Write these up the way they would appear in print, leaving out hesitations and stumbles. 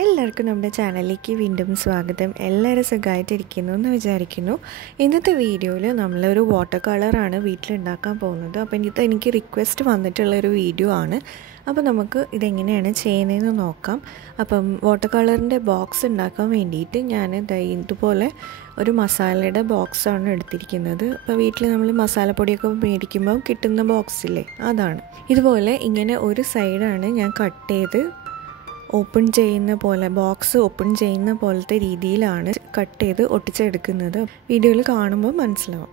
എല്ലാവർക്കും നമ്മുടെ ചാനലിലേക്ക് വീണ്ടും സ്വാഗതം. എല്ലാവരും സുഖമായിട്ടിരിക്കുന്നു എന്ന് വിചാരിക്കുന്നു. ഇന്നത്തെ വീഡിയോയിൽ നമ്മളൊരു വാട്ടർ കളറാണ് വീട്ടിലുണ്ടാക്കാൻ പോകുന്നത്. അപ്പോൾ എനിക്ക് റിക്വസ്റ്റ് വന്നിട്ടുള്ളൊരു വീഡിയോ ആണ്. അപ്പോൾ നമുക്ക് ഇതെങ്ങനെയാണ് ചെയ്യുന്നതെന്ന് നോക്കാം. അപ്പം വാട്ടർ കളറിൻ്റെ ബോക്സ് ഉണ്ടാക്കാൻ വേണ്ടിയിട്ട് ഞാൻ ഇതുപോലെ ഒരു മസാലയുടെ ബോക്സാണ് എടുത്തിരിക്കുന്നത്. അപ്പോൾ വീട്ടിൽ നമ്മൾ മസാലപ്പൊടിയൊക്കെ മേടിക്കുമ്പോൾ കിട്ടുന്ന ബോക്സില്ലേ, അതാണ്. ഇതുപോലെ ഇങ്ങനെ ഒരു സൈഡാണ് ഞാൻ കട്ട് ചെയ്ത് ഓപ്പൺ ചെയ്യുന്ന പോലെ, ബോക്സ് ഓപ്പൺ ചെയ്യുന്ന പോലത്തെ രീതിയിലാണ് കട്ട് ചെയ്ത് ഒട്ടിച്ചെടുക്കുന്നത്. വീഡിയോയിൽ കാണുമ്പോൾ മനസ്സിലാവും.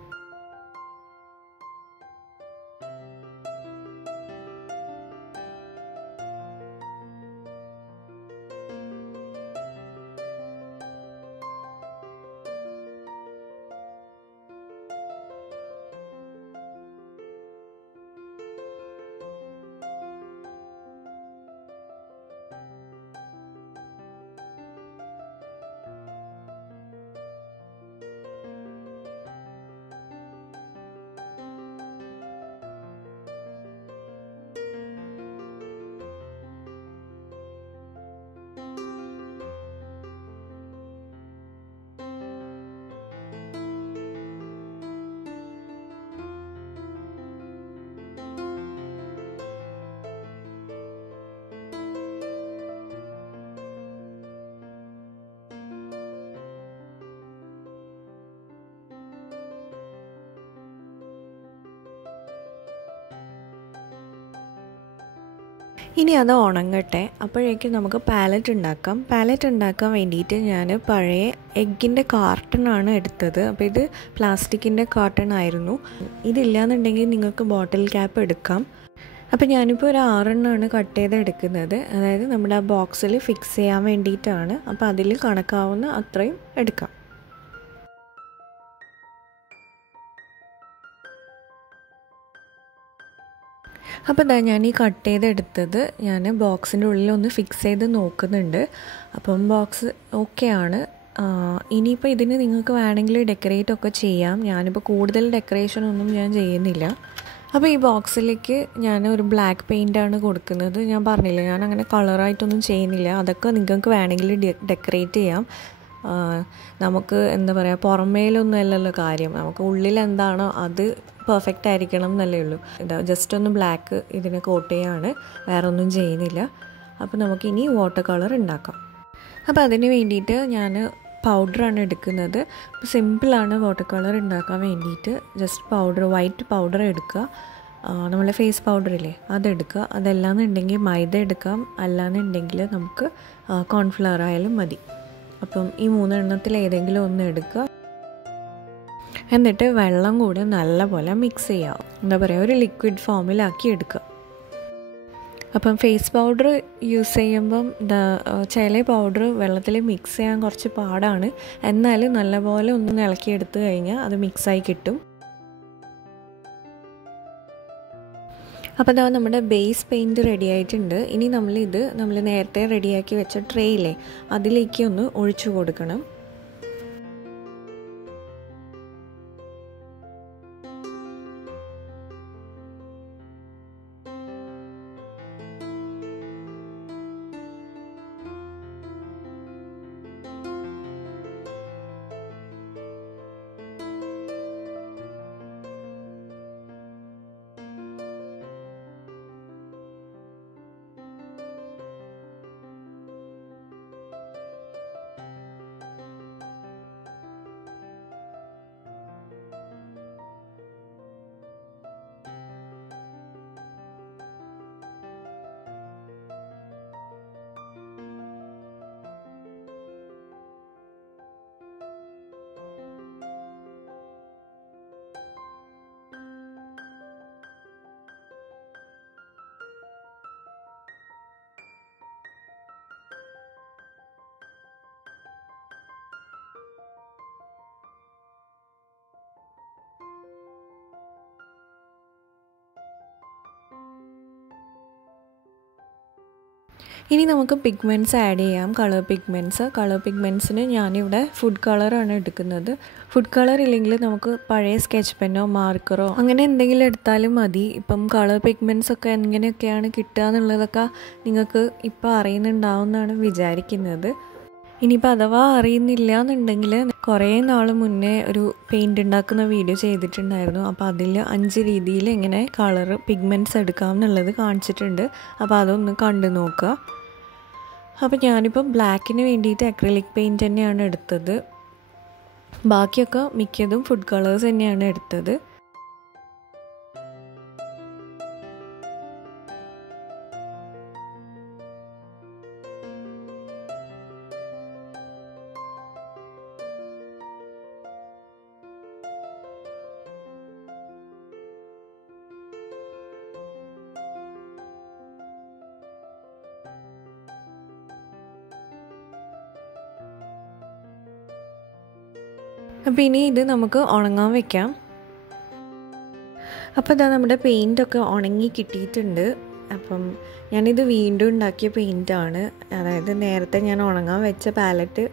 ഇനി അത് ഉണങ്ങട്ടെ. അപ്പോഴേക്കും നമുക്ക് പാലറ്റ് ഉണ്ടാക്കാം. പാലറ്റ് ഉണ്ടാക്കാൻ വേണ്ടിയിട്ട് ഞാൻ പഴയ എഗ്ഗിൻ്റെ കാർട്ടണാണ് എടുത്തത്. അപ്പോൾ ഇത് പ്ലാസ്റ്റിക്കിൻ്റെ കാർട്ടൺ ആയിരുന്നു. ഇതില്ലാന്നുണ്ടെങ്കിൽ നിങ്ങൾക്ക് ബോട്ടിൽ ക്യാപ്പ് എടുക്കാം. അപ്പോൾ ഞാനിപ്പോൾ ഒരു 6 എണ്ണമാണ് കട്ട് ചെയ്ത് എടുക്കുന്നത്. അതായത് നമ്മുടെ ആ ബോക്സിൽ ഫിക്സ് ചെയ്യാൻ വേണ്ടിയിട്ടാണ്. അപ്പോൾ അതിൽ കണക്കാവുന്ന അത്രയും എടുക്കാം. അപ്പോൾ ഞാൻ ഈ കട്ട് ചെയ്തെടുത്തത് ഞാൻ ബോക്സിൻ്റെ ഉള്ളിൽ ഒന്ന് ഫിക്സ് ചെയ്ത് നോക്കുന്നുണ്ട്. അപ്പം ബോക്സ് ഓക്കെയാണ്. ഇനിയിപ്പോൾ ഇതിന് നിങ്ങൾക്ക് വേണമെങ്കിൽ ഡെക്കറേറ്റ് ഒക്കെ ചെയ്യാം. ഞാനിപ്പോൾ കൂടുതൽ ഡെക്കറേഷനൊന്നും ഞാൻ ചെയ്യുന്നില്ല. അപ്പോൾ ഈ ബോക്സിലേക്ക് ഞാൻ ഒരു ബ്ലാക്ക് പെയിൻ്റാണ് കൊടുക്കുന്നത്. ഞാൻ പറഞ്ഞില്ല, ഞാൻ അങ്ങനെ കളറായിട്ടൊന്നും ചെയ്യുന്നില്ല. അതൊക്കെ നിങ്ങൾക്ക് വേണമെങ്കിൽ ഡെക്കറേറ്റ് ചെയ്യാം. നമുക്ക് എന്താ പറയുക, പുറമേലൊന്നും അല്ലല്ലോ കാര്യം, നമുക്ക് ഉള്ളിൽ എന്താണോ അത് പെർഫെക്റ്റ് ആയിരിക്കണം എന്നല്ലേ ഉള്ളൂ. ജസ്റ്റ് ഒന്ന് ബ്ലാക്ക് ഇതിനെ കോട്ട് ചെയ്യാണ്, വേറെ ഒന്നും ചെയ്യുന്നില്ല. അപ്പോൾ നമുക്കിനി വാട്ടർ കളർ ഉണ്ടാക്കാം. അപ്പോൾ അതിന് വേണ്ടിയിട്ട് ഞാൻ പൗഡറാണ് എടുക്കുന്നത്. സിമ്പിളാണ് വാട്ടർ കളർ ഉണ്ടാക്കാൻ വേണ്ടിയിട്ട്. ജസ്റ്റ് വൈറ്റ് പൗഡർ എടുക്കുക. നമ്മളെ ഫേസ് പൗഡറില്ലേ, അതെടുക്കുക. അതല്ലാന്നുണ്ടെങ്കിൽ മൈദ എടുക്കാം, അല്ലാന്നുണ്ടെങ്കിൽ നമുക്ക് കോൺഫ്ലവർ ആയാലും മതി. അപ്പം ഈ 3 എണ്ണത്തിൽ ഏതെങ്കിലും ഒന്ന് എടുക്കുക. എന്നിട്ട് വെള്ളം കൂടി നല്ലപോലെ മിക്സ് ചെയ്യാം. എന്താ പറയുക, ഒരു ലിക്വിഡ് ഫോമിലാക്കി എടുക്കുക. അപ്പം ഫേസ് പൗഡർ യൂസ് ചെയ്യുമ്പം ചില പൗഡർ വെള്ളത്തിൽ മിക്സ് ചെയ്യാൻ കുറച്ച് പാടാണ്. എന്നാലും നല്ലപോലെ ഒന്ന് ഇളക്കിയെടുത്ത് കഴിഞ്ഞാൽ അത് മിക്സായി കിട്ടും. അപ്പോൾ നമ്മുടെ ബേസ് പെയിൻറ്റ് റെഡി ആയിട്ടുണ്ട്. ഇനി നമ്മൾ നേരത്തെ റെഡിയാക്കി വെച്ച ട്രേയില്ലേ, അതിലേക്ക് ഒന്ന് ഒഴിച്ചു കൊടുക്കണം. ഇനി നമുക്ക് പിഗ്മെൻറ്റ്സ് ആഡ് ചെയ്യാം. കളർ പിഗ്മെൻറ്റ്സിന് ഞാനിവിടെ ഫുഡ് കളറാണ് എടുക്കുന്നത്. ഫുഡ് കളർ ഇല്ലെങ്കിൽ നമുക്ക് പഴയ സ്കെച്ച് പെന്നോ മാർക്കറോ അങ്ങനെ എന്തെങ്കിലും എടുത്താലും മതി. ഇപ്പം കളർ പിഗ്മെൻറ്റ്സ് ഒക്കെ എങ്ങനെയൊക്കെയാണ് കിട്ടുക എന്നുള്ളതൊക്കെ നിങ്ങൾക്ക് ഇപ്പോൾ അറിയുന്നുണ്ടാവും എന്നാണ് വിചാരിക്കുന്നത്. ഇനിയിപ്പോൾ അഥവാ അറിയുന്നില്ല എന്നുണ്ടെങ്കിൽ കുറേ നാൾ മുന്നേ ഒരു പെയിൻറ് ഉണ്ടാക്കുന്ന വീഡിയോ ചെയ്തിട്ടുണ്ടായിരുന്നു. അപ്പോൾ അതിൽ 5 രീതിയിൽ എങ്ങനെ കളർ പിഗ്മെൻറ്റ്സ് എടുക്കാം എന്നുള്ളത് കാണിച്ചിട്ടുണ്ട്. അപ്പോൾ അതൊന്ന് കണ്ടു നോക്കുക. അപ്പോൾ ഞാനിപ്പോൾ ബ്ലാക്കിന് വേണ്ടിയിട്ട് അക്രിലിക് പെയിൻറ്റ് തന്നെയാണ് എടുത്തത്. ബാക്കിയൊക്കെ മിക്കതും ഫുഡ് കളേഴ്സ് തന്നെയാണ് എടുത്തത്. അപ്പോൾ ഇനി ഇത് നമുക്ക് ഉണങ്ങാൻ വെക്കാം. അപ്പോൾ ഇതാ നമ്മുടെ പെയിൻറ്റൊക്കെ ഉണങ്ങി കിട്ടിയിട്ടുണ്ട്. അപ്പം ഞാനിത് വീണ്ടും ഉണ്ടാക്കിയ പെയിൻറ്റാണ്. അതായത് നേരത്തെ ഞാൻ ഉണങ്ങാൻ വെച്ച പാലറ്റ്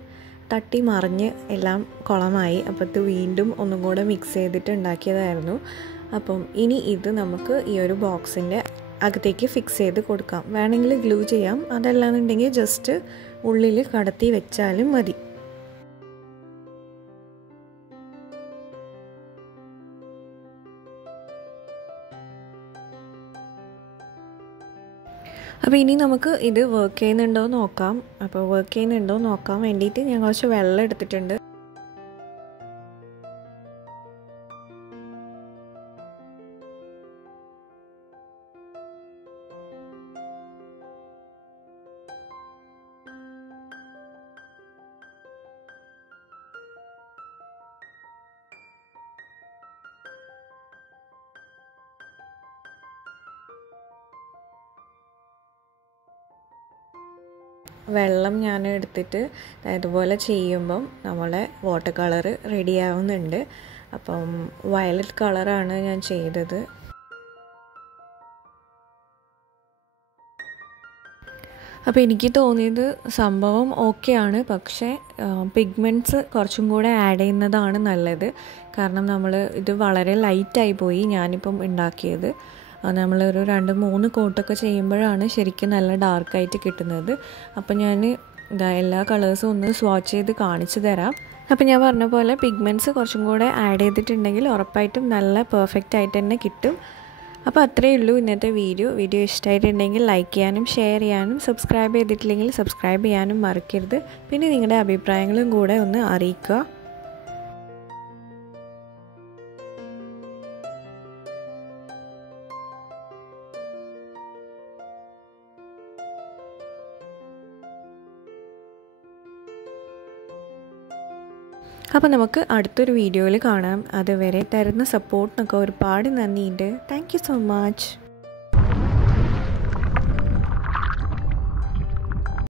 തട്ടി മറിഞ്ഞ് എല്ലാം കുളമായി. അപ്പോൾ ഇത് വീണ്ടും ഒന്നും കൂടെ മിക്സ് ചെയ്തിട്ട് ഉണ്ടാക്കിയതായിരുന്നു. അപ്പം ഇനി ഇത് നമുക്ക് ഈ ഒരു ബോക്സിൻ്റെ അകത്തേക്ക് ഫിക്സ് ചെയ്ത് കൊടുക്കാം. വേണമെങ്കിൽ ഗ്ലൂ ചെയ്യാം, അതല്ലാന്നുണ്ടെങ്കിൽ ജസ്റ്റ് ഉള്ളിൽ കടത്തി വെച്ചാലും മതി. അപ്പോൾ ഇനി നമുക്ക് ഇത് വർക്ക് ചെയ്യുന്നുണ്ടോ എന്ന് നോക്കാം. അപ്പോൾ വർക്ക് ചെയ്യുന്നുണ്ടോ എന്ന് നോക്കാൻ വേണ്ടിയിട്ട് ഞാൻ കുറച്ച് വെള്ളം എടുത്തിട്ടുണ്ട്. വെള്ളം ഞാൻ എടുത്തിട്ട് ഇതുപോലെ ചെയ്യുമ്പം നമ്മളെ വാട്ടർ കളർ റെഡി ആവുന്നുണ്ട്. അപ്പം വയലറ്റ് കളറാണ് ഞാൻ ചെയ്തത്. അപ്പോൾ എനിക്ക് തോന്നിയത് സംഭവം ഓക്കെയാണ്, പക്ഷേ പിഗ്മെൻറ്റ്സ് കുറച്ചും കൂടെ ആഡ് ചെയ്യുന്നതാണ് നല്ലത്. കാരണം നമ്മൾ ഇത് വളരെ ലൈറ്റായി പോയി ഞാനിപ്പം ഉണ്ടാക്കിയത്. നമ്മളൊരു 2-3 കോട്ടൊക്കെ ചെയ്യുമ്പോഴാണ് ശരിക്കും നല്ല ഡാർക്കായിട്ട് കിട്ടുന്നത്. അപ്പം ഞാൻ എല്ലാ കളേഴ്സും ഒന്ന് സ്വാച്ച് ചെയ്ത് കാണിച്ചു തരാം. അപ്പോൾ ഞാൻ പറഞ്ഞ പോലെ പിഗ്മെൻറ്റ്സ് കുറച്ചും കൂടെ ആഡ് ചെയ്തിട്ടുണ്ടെങ്കിൽ ഉറപ്പായിട്ടും നല്ല പെർഫെക്റ്റ് ആയിട്ട് തന്നെ കിട്ടും. അപ്പോൾ അത്രയേ ഉള്ളൂ ഇന്നത്തെ വീഡിയോ ഇഷ്ടമായിട്ടുണ്ടെങ്കിൽ ലൈക്ക് ചെയ്യാനും ഷെയർ ചെയ്യാനും സബ്സ്ക്രൈബ് ചെയ്തിട്ടില്ലെങ്കിൽ സബ്സ്ക്രൈബ് ചെയ്യാനും മറക്കരുത്. പിന്നെ നിങ്ങളുടെ അഭിപ്രായങ്ങളും കൂടെ ഒന്ന് അറിയിക്കുക. അപ്പോൾ നമുക്ക് അടുത്തൊരു വീഡിയോയിൽ കാണാം. അതുവരെ തരുന്ന സപ്പോർട്ടിനൊക്കെ ഒരുപാട് നന്ദിയുണ്ട്. Thank you so much.